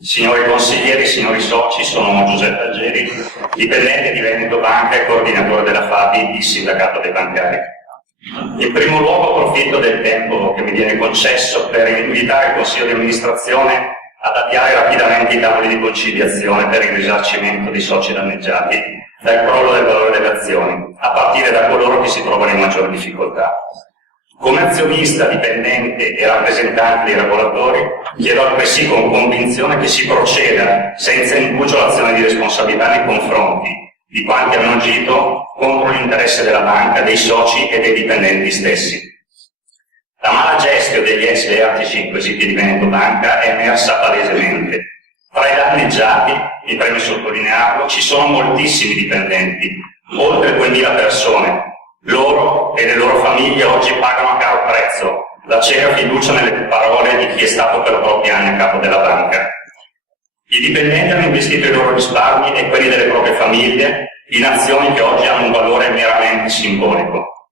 Signori consiglieri, signori soci, sono Giuseppe Algeri, dipendente di Veneto Banca e coordinatore della FABI, il sindacato dei bancari. In primo luogo approfitto del tempo che mi viene concesso per invitare il Consiglio di amministrazione ad avviare rapidamente i tavoli di conciliazione per il risarcimento dei soci danneggiati dal crollo del valore delle azioni, a partire da coloro che si trovano in maggior difficoltà. Come azionista, dipendente e rappresentante dei lavoratori, chiedo altresì con convinzione che si proceda senza indugio l'azione di responsabilità nei confronti di quanti hanno agito contro l'interesse della banca, dei soci e dei dipendenti stessi. La mala gestione degli ex vertici inquisiti di Veneto Banca è emersa palesemente. Tra i danneggiati, mi preme sottolinearlo, ci sono moltissimi dipendenti, oltre 2.000 persone. Loro e le loro famiglie oggi pagano a caro prezzo la cieca fiducia nelle parole di chi è stato per troppi anni a capo della banca. I dipendenti hanno investito i loro risparmi e quelli delle proprie famiglie in azioni che oggi hanno un valore meramente simbolico.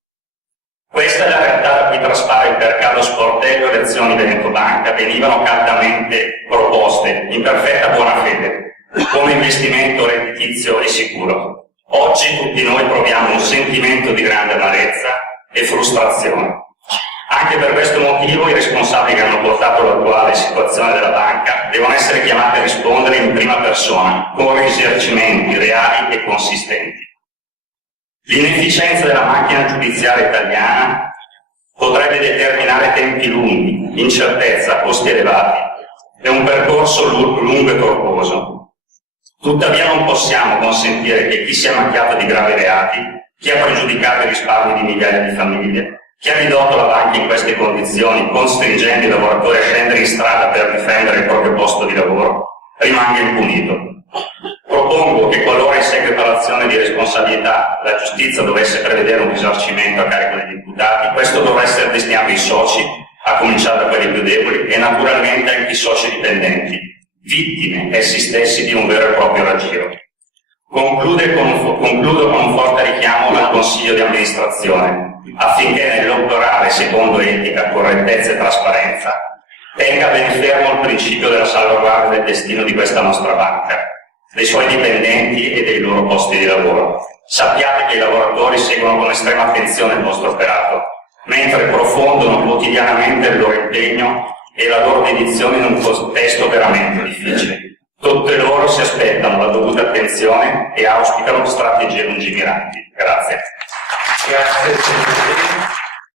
Questa è la realtà da cui traspare per Carlo Sportello le azioni Veneto Banca venivano caldamente proposte, in perfetta buona fede, come investimento redditizio e sicuro. Oggi tutti noi proviamo un sentimento di grande amarezza e frustrazione. Anche per questo motivo i responsabili che hanno portato l'attuale situazione della banca devono essere chiamati a rispondere in prima persona, con risarcimenti reali e consistenti. L'inefficienza della macchina giudiziaria italiana potrebbe determinare tempi lunghi, incertezza, costi elevati e un percorso lungo e corposo. Tuttavia non possiamo consentire che chi si è macchiato di gravi reati, chi ha pregiudicato i risparmi di migliaia di famiglie, chi ha ridotto la banca in queste condizioni, costringendo i lavoratori a scendere in strada per difendere il proprio posto di lavoro, rimanga impunito. Propongo che qualora in seguito all'azione di responsabilità la giustizia dovesse prevedere un risarcimento a carico degli imputati, questo dovrà essere destinato ai soci, a cominciare da quelli più deboli, e naturalmente anche i soci dipendenti, vittime essi stessi di un vero e proprio raggiro. Concludo con un forte richiamo al Consiglio di amministrazione affinché nell'operare secondo etica, correttezza e trasparenza tenga ben fermo il principio della salvaguardia del destino di questa nostra banca, dei suoi dipendenti e dei loro posti di lavoro. Sappiate che i lavoratori seguono con estrema attenzione il vostro operato, mentre profondono quotidianamente il loro impegno e la loro dedizione in un contesto veramente difficile. Tutte loro si aspettano la dovuta attenzione e auspicano strategie lungimiranti. Grazie. Grazie.